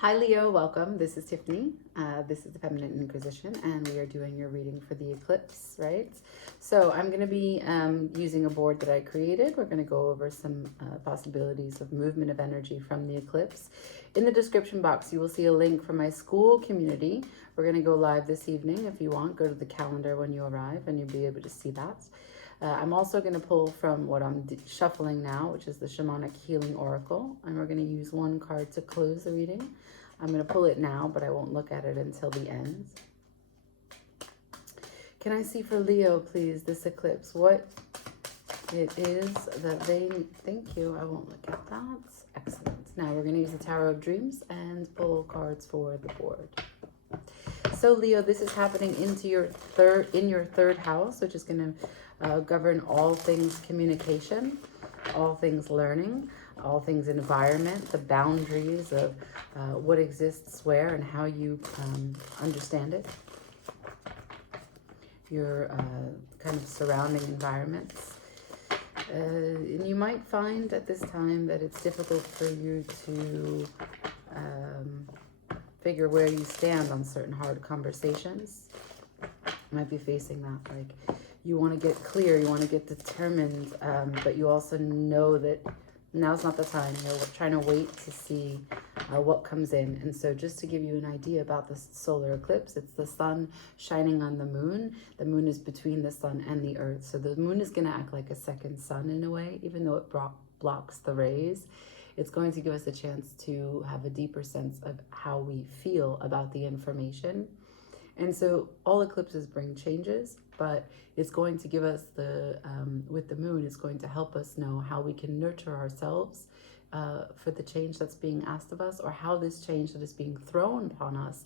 Hi Leo, welcome. This is Tiffany. This is the Feminine Inquisition, and we are doing your reading for the eclipse, right? So I'm going to be using a board that I created. We're going to go over some possibilities of movement of energy from the eclipse. In the description box, you will see a link from my school community. We're going to go live this evening. If you want, go to the calendar when you arrive, and you'll be able to see that. I'm also going to pull from what I'm shuffling now, which is the Shamanic Healing Oracle, and we're going to use one card to close the reading. I'm going to pull it now, but I won't look at it until the end. Can I see for Leo, please, this eclipse, what it is that they need? Thank you. I won't look at that. Excellent. Now we're going to use the Tarot of Dreams and pull cards for the board. So Leo, this is happening in your third house, which is going to govern all things communication, all things learning, all things environment, the boundaries of what exists where and how you understand it, your kind of surrounding environments. And you might find at this time that it's difficult for you to figure where you stand on certain hard conversations. You might be facing that, like you want to get clear, you want to get determined, but you also know that now's not the time. You're trying to wait to see what comes in. And so just to give you an idea about the solar eclipse, it's the sun shining on the moon. The moon is between the sun and the earth. So the moon is going to act like a second sun in a way, even though it blocks the rays. It's going to give us a chance to have a deeper sense of how we feel about the information. And so all eclipses bring changes, but it's going to give us with the moon, it's going to help us know how we can nurture ourselves for the change that's being asked of us, or how this change that is being thrown upon us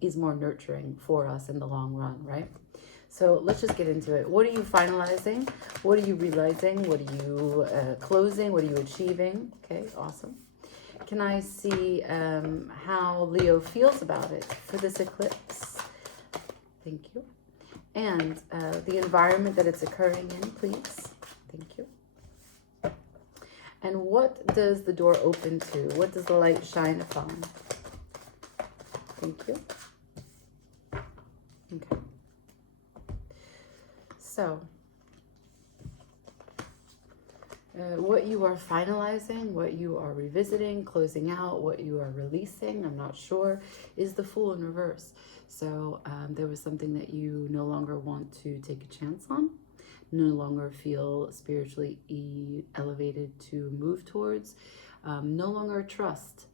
is more nurturing for us in the long run, right? So let's just get into it. What are you finalizing? What are you realizing? What are you closing? What are you achieving? Okay, awesome. Can I see how Leo feels about it for this eclipse? Thank you. And the environment that it's occurring in, please. Thank you. And what does the door open to? What does the light shine upon? Thank you. Okay. So, what you are finalizing, what you are revisiting, closing out, what you are releasing, I'm not sure, is the Fool in reverse. So there was something that you no longer want to take a chance on, no longer feel spiritually elevated to move towards, no longer trust.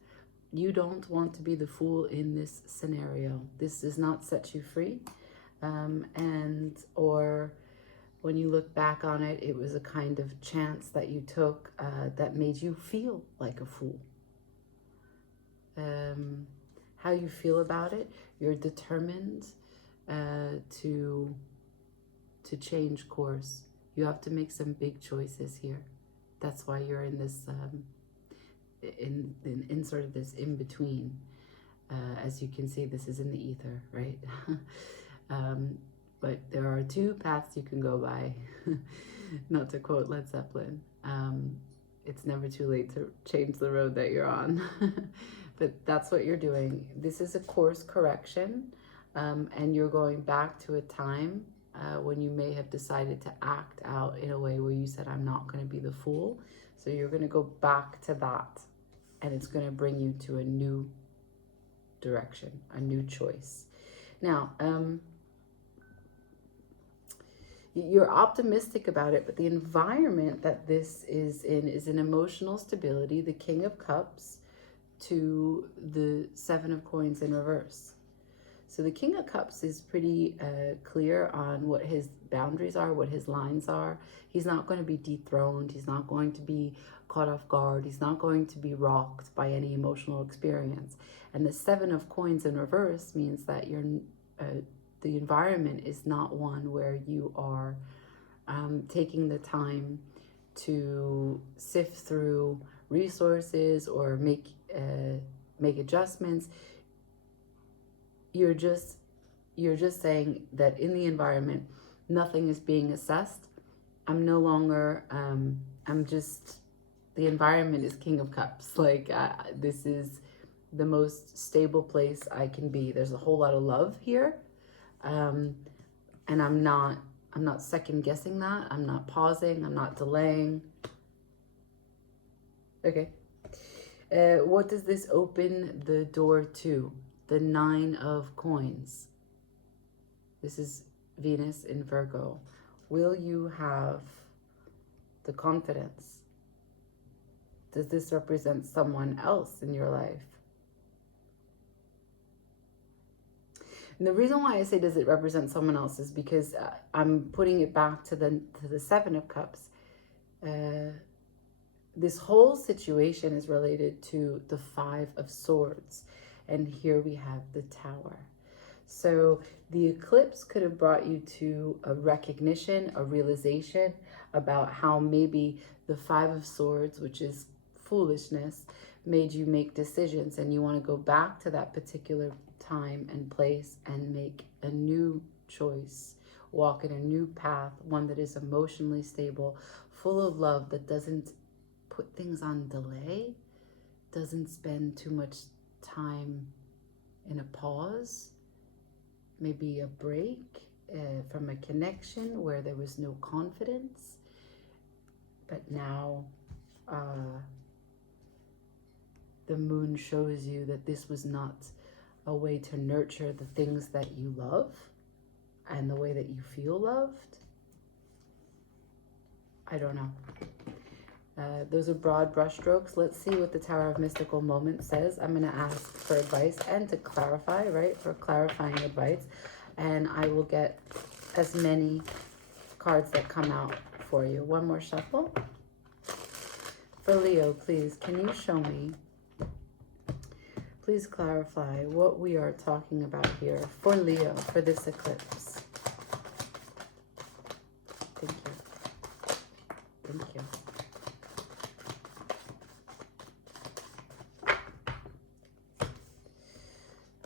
You don't want to be the fool in this scenario. This does not set you free. Or when you look back on it, it was a kind of chance that you took that made you feel like a fool. How you feel about it, you're determined to change course. You have to make some big choices here. That's why you're in this in sort of this in between. As you can see, this is in the ether, right? But there are two paths you can go by. Not to quote Led Zeppelin, it's never too late to change the road that you're on. But that's what you're doing. This is a course correction, and you're going back to a time when you may have decided to act out in a way where you said, I'm not going to be the fool. So you're going to go back to that, and it's going to bring you to a new direction, a new choice. Now, you're optimistic about it, but the environment that this is in is an emotional stability, the King of Cups to the Seven of Coins in reverse. So the King of Cups is pretty clear on what his boundaries are, what his lines are. He's not going to be dethroned. He's not going to be caught off guard. He's not going to be rocked by any emotional experience. And the Seven of Coins in reverse means that you're the environment is not one where you are taking the time to sift through resources or make adjustments. You're just saying that in the environment, nothing is being assessed. I'm no longer. The environment is King of Cups. Like this is the most stable place I can be. There's a whole lot of love here. And I'm not second guessing that. I'm not pausing. I'm not delaying. Okay. What does this open the door to? The 9 of coins. This is Venus in Virgo. Will you have the confidence? Does this represent someone else in your life? And the reason why I say does it represent someone else is because I'm putting it back to the 7 of Cups. This whole situation is related to the 5 of Swords. And here we have the Tower. So the eclipse could have brought you to a recognition, a realization about how maybe the 5 of Swords, which is foolishness, made you make decisions, and you want to go back to that particular time and place and make a new choice, walk in a new path, one that is emotionally stable, full of love, that doesn't put things on delay, doesn't spend too much time in a pause, maybe a break from a connection where there was no confidence. But now the moon shows you that this was not a way to nurture the things that you love and the way that you feel loved. I don't know. Those are broad brushstrokes. Let's see what the Tower of Mystical Moments says. I'm going to ask for advice and to clarify, right? For clarifying advice. And I will get as many cards that come out for you. One more shuffle. For Leo, please, can you show me? Please clarify what we are talking about here for Leo, for this eclipse. Thank you. Thank you.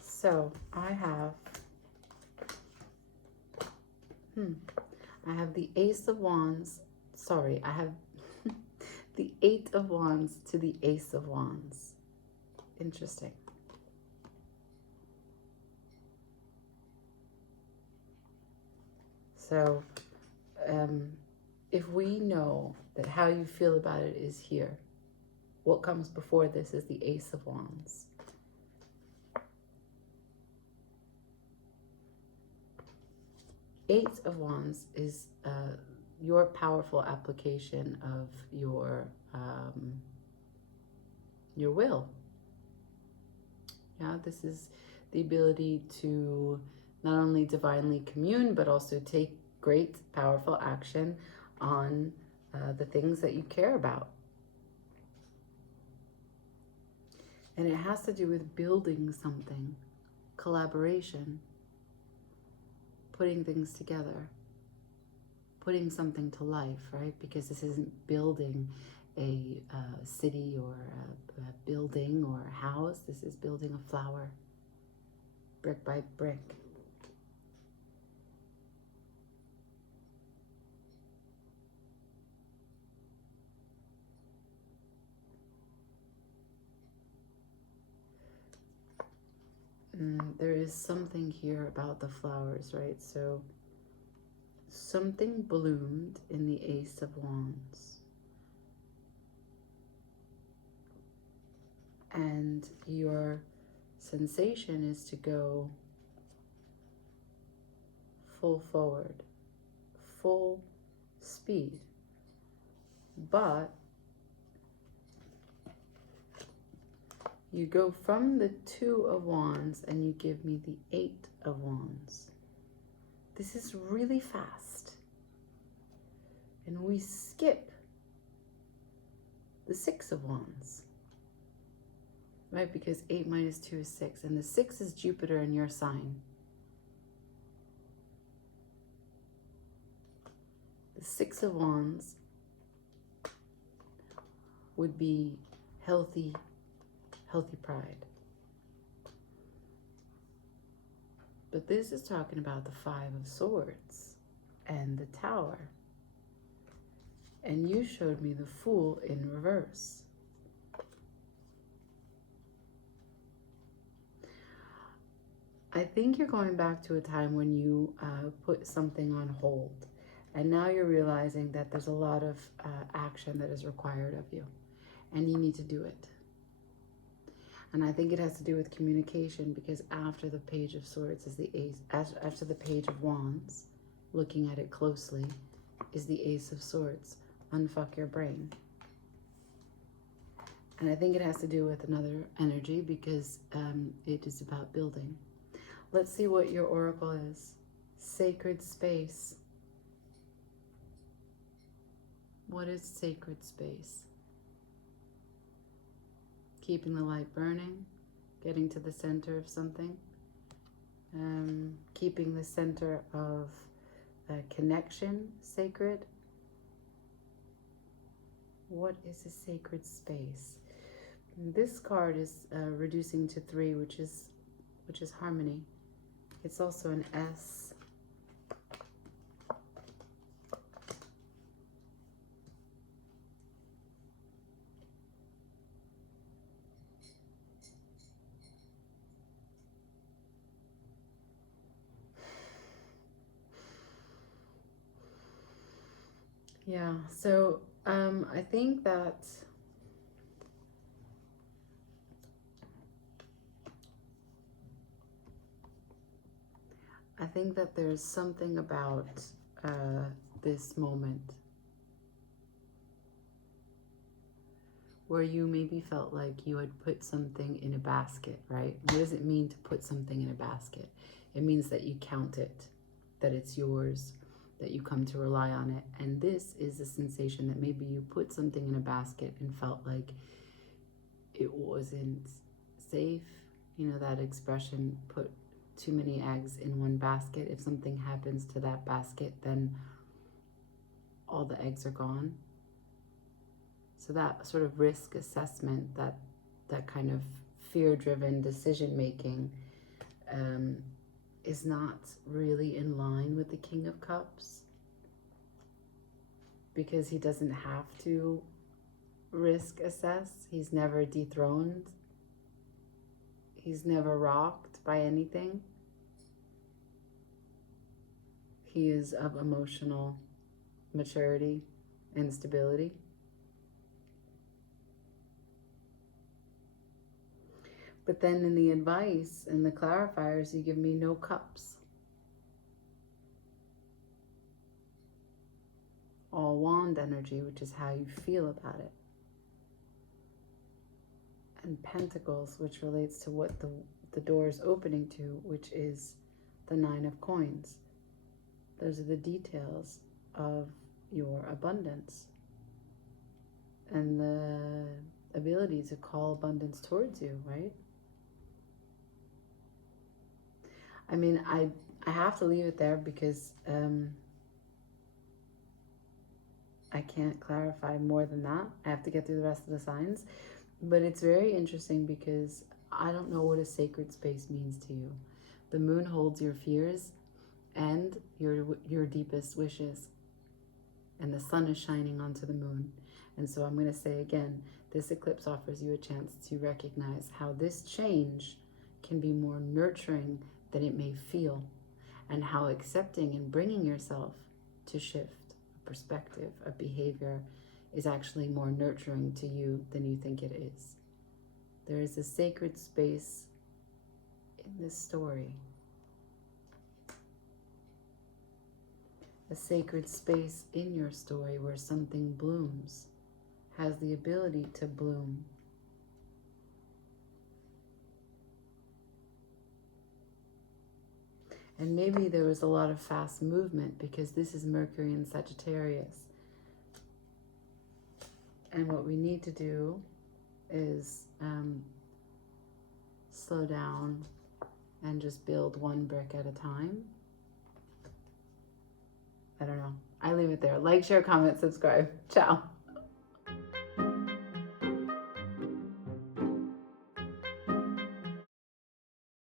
So I have the Ace of Wands. Sorry, I have the 8 of Wands to the Ace of Wands. Interesting. So if we know that how you feel about it is here, what comes before this is the Ace of Wands. Eight of Wands is your powerful application of your will. Yeah, this is the ability to not only divinely commune, but also take great, powerful action on the things that you care about. And it has to do with building something, collaboration, putting things together, putting something to life, right? Because this isn't building a city or a building or a house. This is building a flower, brick by brick. There is something here about the flowers, right? So something bloomed in the Ace of Wands. And your sensation is to go full forward, full speed. But you go from the 2 of Wands and you give me the 8 of Wands. This is really fast. And we skip the 6 of Wands. Right? Because 8 minus 2 is 6. And the 6 is Jupiter in your sign. The 6 of Wands would be healthy pride. But this is talking about the 5 of Swords and the Tower. And you showed me the Fool in reverse. I think you're going back to a time when you put something on hold. And now you're realizing that there's a lot of action that is required of you. And you need to do it. And I think it has to do with communication, because after the Page of Swords is the Ace, after the Page of Wands, looking at it closely, is the Ace of Swords. Unfuck your brain. And I think it has to do with another energy, because it is about building. Let's see what your oracle is. Sacred space. What is sacred space? Keeping the light burning, getting to the center of something, keeping the center of connection sacred. What is a sacred space? This card is reducing to 3, which is harmony. It's also an S. Yeah, so I think that there's something about this moment where you maybe felt like you had put something in a basket, right? What does it mean to put something in a basket? It means that you count it, that it's yours, that you come to rely on it. And this is a sensation that maybe you put something in a basket and felt like it wasn't safe. You know that expression, put too many eggs in one basket. If something happens to that basket, then all the eggs are gone. So that sort of risk assessment, that kind of fear-driven decision-making is not really in line with the King of Cups, because he doesn't have to risk assess. He's never dethroned. He's never rocked by anything. He is of emotional maturity and stability. But then in the advice and the clarifiers, you give me no cups. All wand energy, which is how you feel about it. And pentacles, which relates to what the door is opening to, which is the 9 of coins. Those are the details of your abundance and the ability to call abundance towards you, right? I mean, I have to leave it there because I can't clarify more than that. I have to get through the rest of the signs. But it's very interesting because I don't know what a sacred space means to you. The moon holds your fears and your deepest wishes. And the sun is shining onto the moon. And so I'm going to say again, this eclipse offers you a chance to recognize how this change can be more nurturing than it may feel, and how accepting and bringing yourself to shift a perspective, a behavior, is actually more nurturing to you than you think it is. There is a sacred space in this story. A sacred space in your story where something blooms, has the ability to bloom. And maybe there was a lot of fast movement because this is Mercury in Sagittarius. And what we need to do is slow down and just build one brick at a time. I don't know. I leave it there. Like, share, comment, subscribe. Ciao.